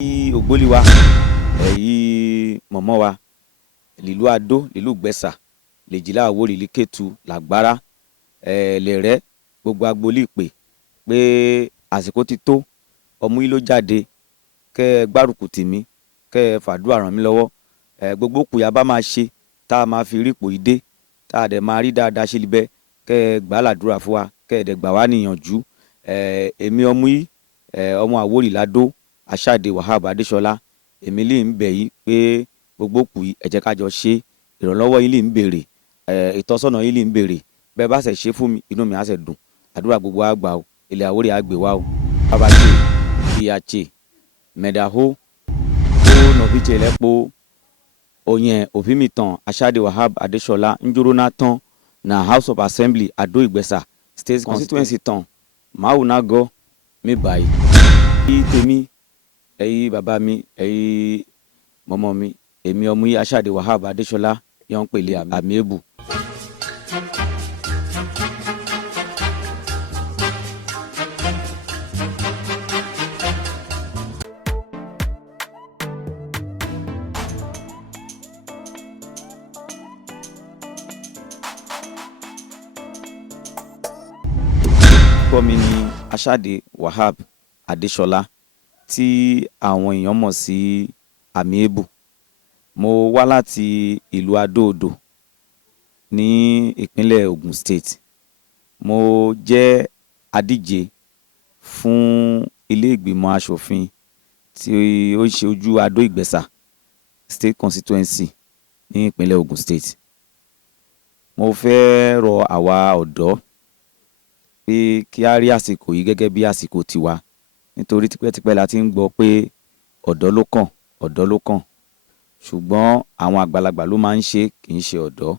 ògbólì wa èyí mọ̀mọ́ wa lílù Adó lílù Gbẹ̀sà lèjìlá Àwórì líkètù làgbára lẹ̀rẹ́ gbogbo agboolé ìpè pé àsìkò ti tó ọmú yìí ló jáde kẹ́ ẹ gbárùkù tì mí kẹ́ ẹ fàdúrà ràn mí lọ́wọ́ gbogbo kùyà bá máa ṣe tá a máa fi rí ipò yìí dé tá a dẹ̀ máa rí dáadáa ṣe libẹ́ kẹ́ ẹ gbà á ládùúrà fún wa kẹ́ ẹ dẹ̀ gbà wá níyànjú èmi ọmú yìí ọmọ Àwórì ládó Asade Wahab Adéṣọlá èmi lè ń bẹ̀ yìí pé gbogbo kù yìí ẹ jẹ́ ká jọ ṣe ìrànlọ́wọ́ yìí lè ń béèrè ìtọ́sọ́nà yìí lè ń béèrè bẹ́ẹ̀ bá ṣe ṣe fún mi inú mi á ṣe dùn àdúrà gbogbo á gbà o ilẹ̀ Àwórì á gbé wa o bàbá ṣe ìyá ṣe mẹ̀dàhó ó nọ̀bíṣe lẹ́pọ̀ oyin òfìmìtàn Asade Wahab Adéṣọlá njóró tán na House of Assembly Ado Ìgbẹ̀sà State Constituency tán máwù náà gọ́ mi báyìí kí tèmi ẹ̀yin bàbá mi ẹ̀yin mọ́mọ́ mi èmi ọmọ yìí Asade Wahab Adéṣọlá yẹn ń pèlè Amiable. orúkọ mi ni Asade Wahab Adéṣọlá tí àwọn èèyàn mọ̀ sí Amiable. Mo wá láti ìlú Ado Odo ní ìpínlẹ̀ Ogun State. Mo jẹ́ adíje fún ilé ìgbìmọ̀ aṣòfin tí ó ṣe ojú Ado Ìgbẹ̀sà State Constituency ní ìpínlẹ̀ Ogun State. Mo fẹ́ rọ àwa ọ̀dọ́ pé kí a rí àsìkò yìí gẹ́gẹ́ bí àsìkò tiwa nítorí tipẹ́tipẹ́ la ti ń gbọ́ pé ọ̀dọ́ ló kàn ọ̀dọ́ ló kàn ṣùgbọ́n àwọn àgbàlagbà ló máa ń ṣe kì í ṣe ọ̀dọ́.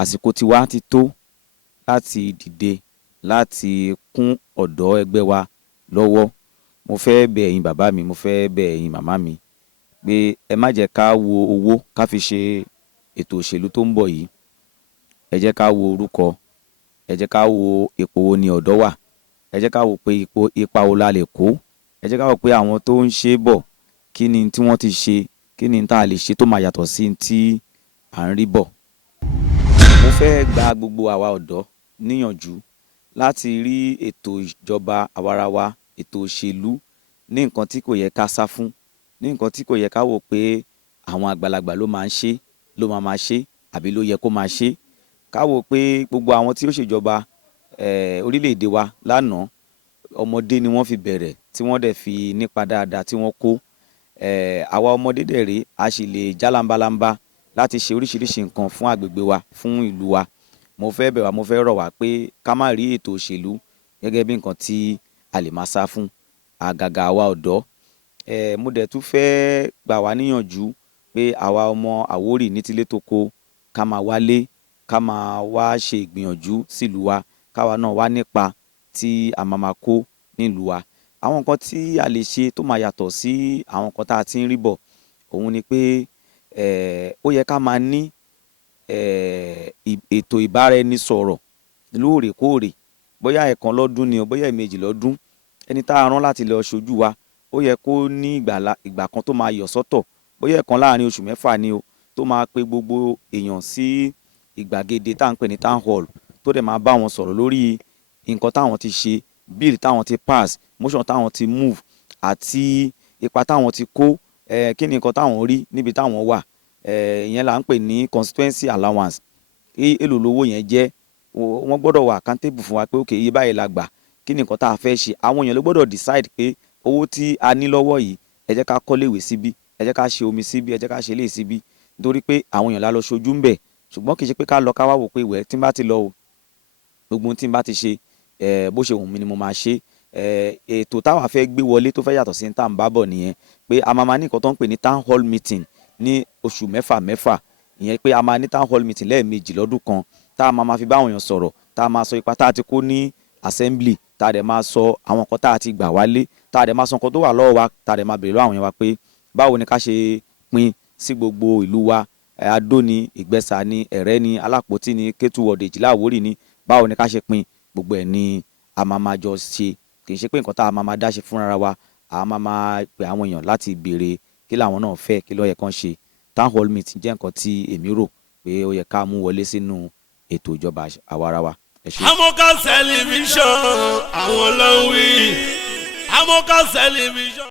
Àsìkò tiwa ti tó láti dìde láti kún ọ̀dọ́ ẹgbẹ́ wa lọ́wọ́. Mo fẹ́ bẹ̀ ẹ̀yin bàbá mi mo fẹ́ bẹ̀ ẹ̀yin màmá mi pé ẹ má jẹ́ ká wo owó ká fi ṣe ètò òṣèlú tó ń bọ̀ yìí. Ẹ jẹ́ ká wo orúkọ, ẹ jẹ́ ká wo ipò wo ni ọ̀dọ́ wà, ẹ jẹ́ ká wo pé ipa wo la lè kó, ẹ jẹ́ ká wo pé àwọn tó ń ṣe bọ̀ kí ni tí wọ́n ti ṣe, kí ni tá a lè ṣe tó máa yàtọ̀ sí tí à ń rí bọ̀. Mo fẹ́ gba gbogbo àwa ọ̀dọ́ níyànjú láti rí ètò ìjọba àwarawa, ètò òṣèlú ní nǹkan tí kò yẹ ká sá fún, ní nǹkan tí kò yẹ ká wò pé àwọn àgbàlagbà ló máa ń ṣe, ló máa ṣe àbí ló yẹ kó máa ṣe. Ká wò pé gbogbo àwọn tí ó ṣèjọba orílẹ̀-èdè wa lánàá ọmọdé ni wọ́n fi bẹ̀rẹ̀ tí wọ́n dẹ̀ fi nípa dáadáa tí wọ́n kó. Àwa ọmọdé dẹ̀ rèé a sì lè jálámbálambá láti ṣe oríṣiríṣi nǹkan fún àgbègbè wa fún ìlú wa. Mo fẹ́ bẹ̀ wá mo fẹ́ rọ̀ wá pé ká má rí ètò òṣèlú gẹ́gẹ́ bí nǹkan tí a lè máa sá fún àgàgà àwa ọ̀dọ́. Mo dẹ̀ tún fẹ́ gbà wá níyànjú pé àwa ọmọ Àwórì ní tilé toko ká máa wálé ká máa wá ṣe ìgbìyànjú sílùú wa káwa náà wá nípa tí a máa kó nílùú wa. Àwọn nǹkan tí a lè ṣe tó máa yàtọ̀ sí àwọn nǹkan tá a ti ń rí bọ̀ òun ni pé ó yẹ ká máa ní ètò ìbáraẹnisọ̀rọ̀ lóòrèkóòrè bóyá ẹ̀kan lọ́dún ni o bóyá ẹ̀ẹ̀mejì lọ́dún. Ẹni tá a rán láti lọ ṣojú wa ó yẹ kó ní ìgbà kan tó máa yọ̀ sọ́tọ̀ bóyá ẹ̀kan láàrin oṣù mẹ́fà ni o tó máa pe gbogbo èèyàn sí ìgbàgede tá à ń pè ní town hall tó dẹ̀ máa bá wọn sọ̀rọ̀ lórí nǹkan táwọn ti ṣe, bill táwọn ti pass, motion táwọn ti move àti ipa táwọn ti kó, kí ni nǹkan táwọn rí níbi táwọn wà. Ìyẹn là ń pè ní constituency allowance. Èlò lówó yẹn jẹ́ wọ́n gbọ́dọ̀ wà accountable fún wa pé okay iye báyìí la gbà kí ni nǹkan tá a fẹ́ ṣe. Àwọn èèyàn ló gbọ́dọ̀ decide pé owó tí a ní lọ́wọ́ yìí ẹ jẹ́ ká kọ́lé ìwé síbí, ẹ jẹ́ ká ṣe omi síbí, ẹ jẹ́ ká ṣe ilé síbí nítorí pé àwọn èèyàn la lọ ṣojú ń bẹ̀ ṣùgbọ́n kì í ṣe pé ká lọ ká wá wò pé ìwẹ̀ tí n bá ti lọ o gbogbo tí n bá ti ṣe bó ṣe wù mí ni mo máa ṣe. Ètò táwa fẹ́ gbé wọlé tó fẹ́ yàtọ̀ sí tá à ń bá bọ̀ nìyẹn pé a máa ní nǹkan tó ń pè ní town hall meeting ní oṣù mẹ́fà. Ìyẹn pé a máa ní town hall meeting lẹ́ẹ̀mejì lọ́dún kan tá a máa fi bá àwọn èèyàn sọ̀rọ̀ tá a máa sọ ipa tá a ti kó ní assembly tá a dẹ̀ máa sọ àwọn nǹkan tá a ti gbà wálé tá a dẹ̀ máa sọ nǹkan tó wà lọ́wọ́ wa tá a dẹ̀ máa béèrè lọ́wọ́ àwọn èèyàn wa pé báwo ni ká ṣe pín sí gbogbo ìlú wa. Adó ni Ìgbẹ̀sà ni Ẹ̀rẹ́ ni Alápótí ni Kétu wọ̀dẹ̀ Èjìlá Àwórì ni báwo ni ká ṣe pín gbogbo ẹ̀ ni a máa jọ ṣe kì í ṣe pé nǹkan tá a máa dá ṣe fúnra wa a máa pe àwọn èèyàn láti béèrè kí làwọn náà fẹ́ kí ló yẹ kán ṣe. Town hall meeting jẹ́ nǹkan tí èmi rò pé ó yẹ ká mú wọlé sínú ètò ìjọba àwarawa. Amọ́ká tẹlifíṣàn àwọn ló ń wí. Amọ́ká tẹlifíṣàn.